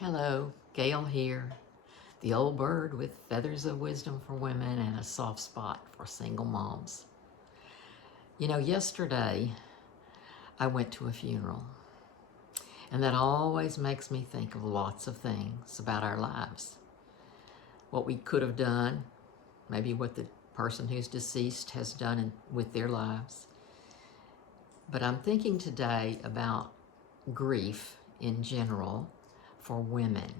Hello, Gail here, the old bird with feathers of wisdom for women and a soft spot for single moms. Yesterday I went to a funeral, and that always makes me think of lots of things about our lives. What we could have done, maybe what the person who's deceased has done with their lives. But I'm thinking today about grief in general for women.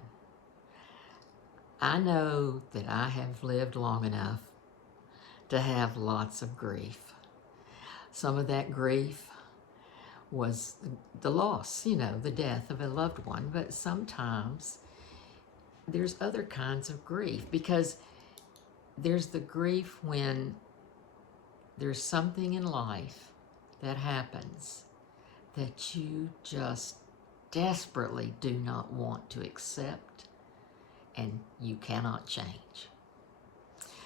I know that I have lived long enough to have lots of grief. Some of that grief was the loss, the death of a loved one, but sometimes there's other kinds of grief, because there's the grief when there's something in life that happens that you just desperately do not want to accept and you cannot change.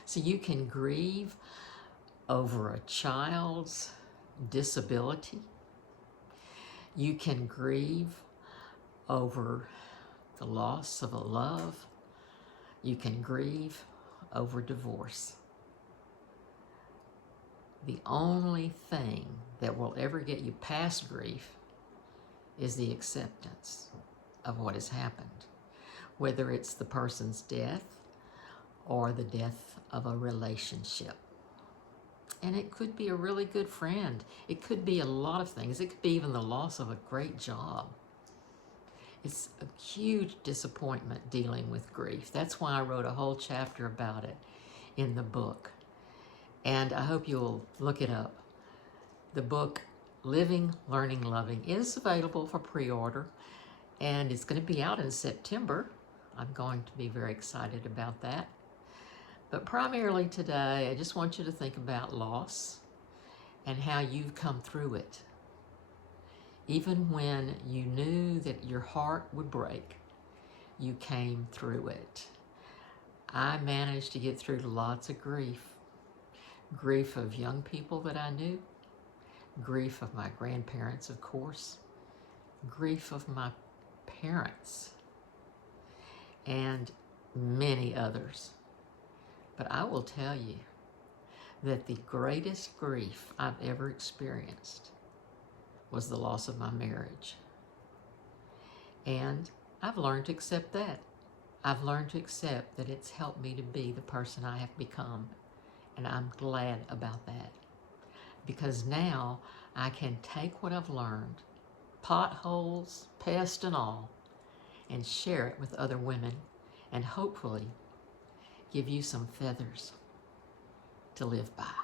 So you can grieve over a child's disability. You can grieve over the loss of a love. You can grieve over divorce. The only thing that will ever get you past grief is the acceptance of what has happened, whether it's the person's death or the death of a relationship. And it could be a really good friend. It could be a lot of things. It could be even the loss of a great job. It's a huge disappointment dealing with grief. That's why I wrote a whole chapter about it in the book. And I hope you'll look it up. The book, Living, Learning, Loving, is available for pre-order, and it's going to be out in September. I'm going to be very excited about that. But primarily today, I just want you to think about loss and how you've come through it. Even when you knew that your heart would break, you came through it. I managed to get through lots of grief. Grief of young people that I knew, grief of my grandparents, of course, grief of my parents, and many others. But I will tell you that the greatest grief I've ever experienced was the loss of my marriage. And I've learned to accept that. I've learned to accept that it's helped me to be the person I have become. And I'm glad about that, because now I can take what I've learned, potholes, pests and all, and share it with other women, and hopefully give you some feathers to live by.